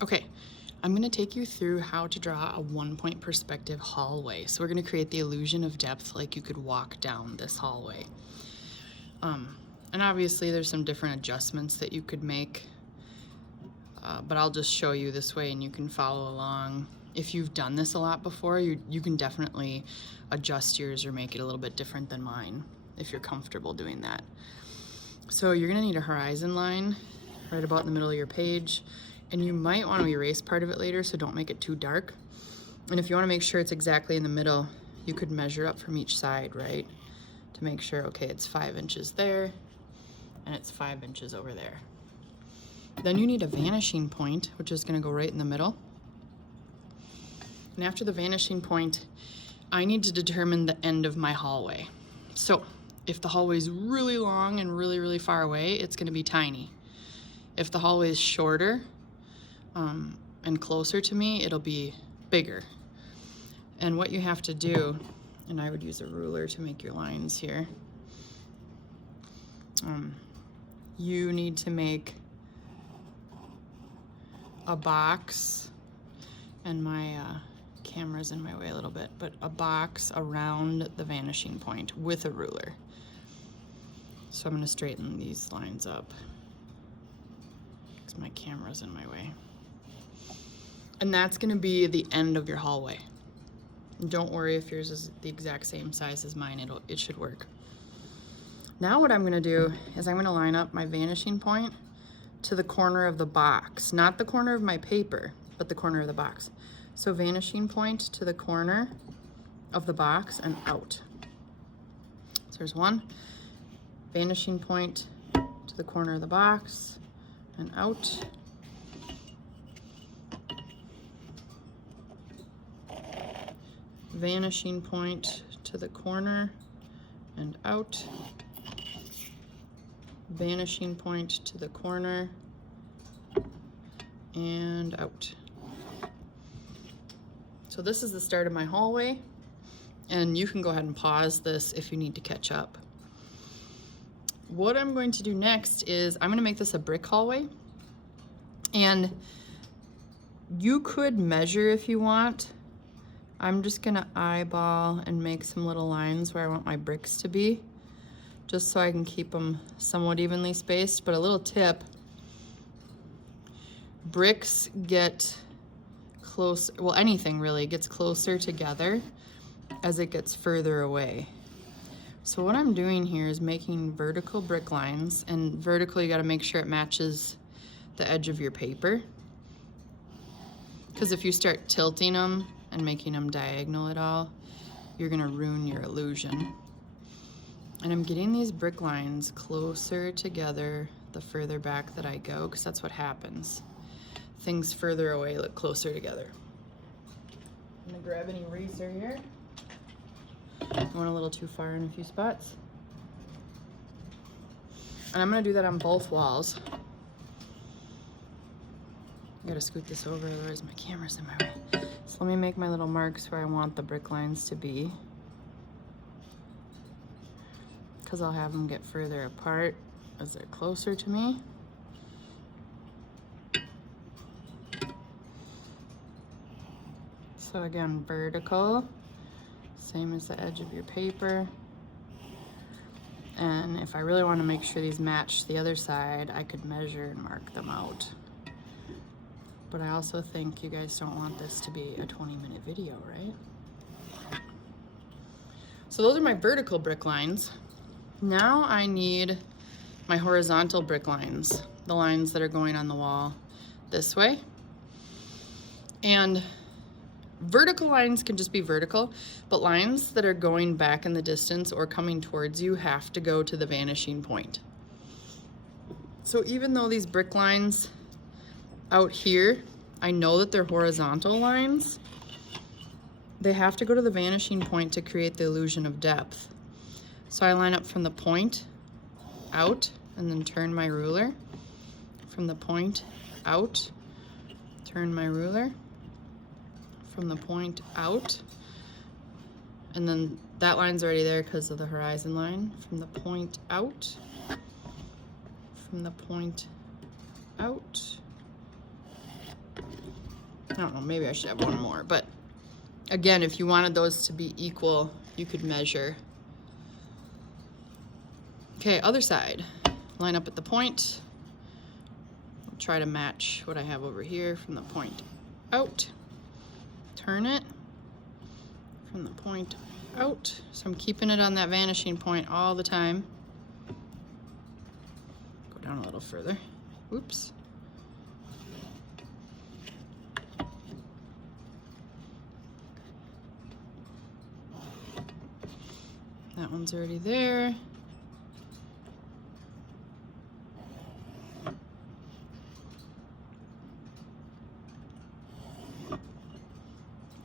Okay, I'm gonna take you through how to draw a 1-point perspective hallway. So we're gonna create the illusion of depth like you could walk down this hallway. And obviously there's some different adjustments that you could make, but I'll just show you this way and you can follow along. If you've done this a lot before, you can definitely adjust yours or make it a little bit different than mine if you're comfortable doing that. So you're gonna need a horizon line right about in the middle of your page, and you might want to erase part of it later, so don't make it too dark. And if you want to make sure it's exactly in the middle, you could measure up from each side, right? To make sure, okay, it's 5 inches there, and it's 5 inches over there. Then you need a vanishing point, which is gonna go right in the middle. And after the vanishing point, I need to determine the end of my hallway. So if the hallway is really long and really, really far away, it's gonna be tiny. If the hallway is shorter and closer to me, it'll be bigger. And what you have to do, and I would use a ruler to make your lines here, you need to make a box, and my camera's in my way a little bit, but a box around the vanishing point with a ruler. So I'm gonna straighten these lines up because my camera's in my way. And that's gonna be the end of your hallway. Don't worry if yours is the exact same size as mine, it should work. Now what I'm gonna do is I'm gonna line up my vanishing point to the corner of the box, not the corner of my paper, but the corner of the box. So vanishing point to the corner of the box and out. So there's one, vanishing point to the corner of the box and out. Vanishing point to the corner and out. Vanishing point to the corner and out. So this is the start of my hallway, and you can go ahead and pause this if you need to catch up. What I'm going to do next is I'm going to make this a brick hallway, and you could measure if you want. I'm just gonna eyeball and make some little lines where I want my bricks to be, just so I can keep them somewhat evenly spaced. But a little tip, bricks get close, well, anything really gets closer together as it gets further away. So what I'm doing here is making vertical brick lines, and vertical, you gotta make sure it matches the edge of your paper, because if you start tilting them and making them diagonal at all, you're gonna ruin your illusion. And I'm getting these brick lines closer together the further back that I go, because that's what happens. Things further away look closer together. I'm gonna grab an eraser here. I went a little too far in a few spots. And I'm gonna do that on both walls. I gotta scoot this over, otherwise my camera's in my way. So let me make my little marks where I want the brick lines to be, because I'll have them get further apart as they're closer to me. So again, vertical, same as the edge of your paper. And if I really want to make sure these match the other side, I could measure and mark them out. But I also think you guys don't want this to be a 20-minute video, right? So those are my vertical brick lines. Now I need my horizontal brick lines, the lines that are going on the wall this way. And vertical lines can just be vertical, but lines that are going back in the distance or coming towards you have to go to the vanishing point. So even though these brick lines out here, I know that they're horizontal lines, they have to go to the vanishing point to create the illusion of depth. So I line up from the point out and then turn my ruler. From the point out, turn my ruler. From the point out, and then that line's already there because of the horizon line. From the point out, from the point out, don't know, maybe I should have one more, but again, if you wanted those to be equal, you could measure. Okay, other side. Line up at the point. I'll try to match what I have over here from the point out. Turn it from the point out. So I'm keeping it on that vanishing point all the time. Go down a little further. Oops. That one's already there.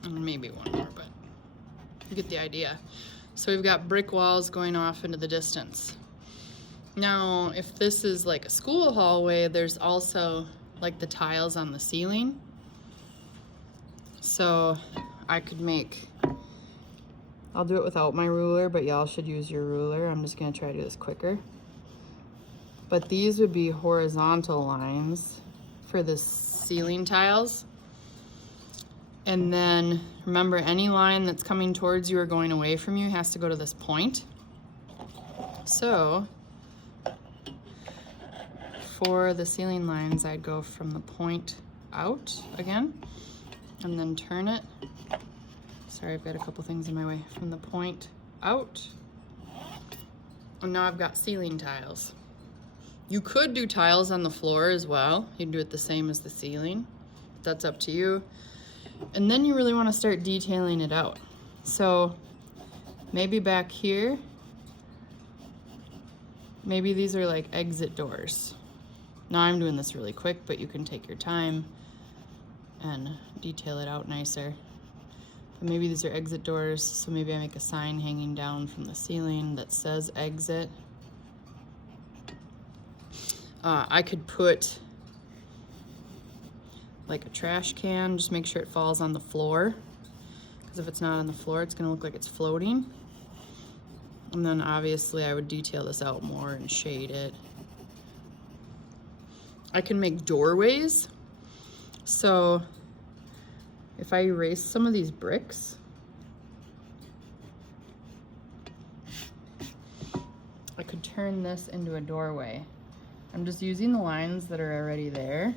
And maybe one more, but you get the idea. So we've got brick walls going off into the distance. Now, if this is like a school hallway, there's also like the tiles on the ceiling. So I could make, I'll do it without my ruler, but y'all should use your ruler. I'm just gonna try to do this quicker. But these would be horizontal lines for the ceiling tiles. And then remember, any line that's coming towards you or going away from you has to go to this point. So for the ceiling lines, I'd go from the point out again, and then turn it. Sorry, I've got a couple things in my way. From the point out, and now I've got ceiling tiles. You could do tiles on the floor as well. You'd do it the same as the ceiling. That's up to you. And then you really want to start detailing it out. So maybe back here, maybe these are like exit doors. Now I'm doing this really quick, but you can take your time and detail it out nicer. But maybe these are exit doors, so maybe I make a sign hanging down from the ceiling that says exit. I could put like a trash can, just make sure it falls on the floor, because if it's not on the floor, it's gonna look like it's floating. And then obviously I would detail this out more and shade it. I can make doorways. So if I erase some of these bricks, I could turn this into a doorway. I'm just using the lines that are already there,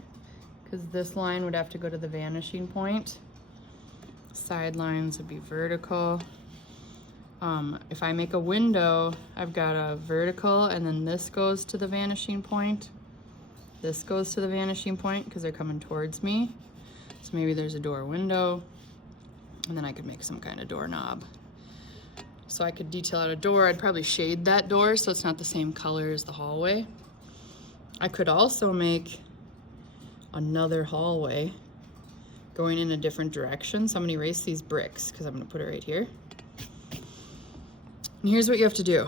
because this line would have to go to the vanishing point. Side lines would be vertical. If I make a window, I've got a vertical, and then this goes to the vanishing point. This goes to the vanishing point because they're coming towards me. So maybe there's a door window, and then I could make some kind of doorknob. So I could detail out a door. I'd probably shade that door so it's not the same color as the hallway. I could also make another hallway going in a different direction. So I'm gonna erase these bricks because I'm gonna put it right here. And here's what you have to do.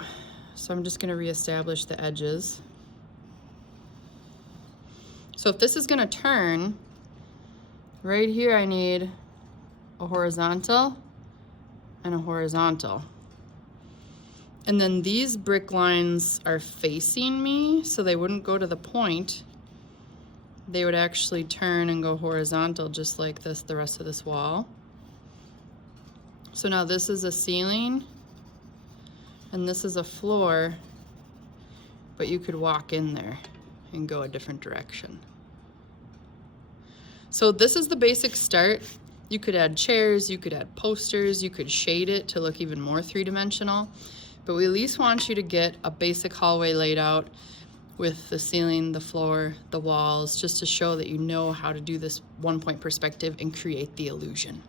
So I'm just gonna reestablish the edges. So if this is gonna turn, right here I need a horizontal and a horizontal. And then these brick lines are facing me, so they wouldn't go to the point. They would actually turn and go horizontal just like this, the rest of this wall. So now this is a ceiling and this is a floor, but you could walk in there and go a different direction. So this is the basic start. You could add chairs, you could add posters, you could shade it to look even more three-dimensional, but we at least want you to get a basic hallway laid out with the ceiling, the floor, the walls, just to show that you know how to do this one-point perspective and create the illusion.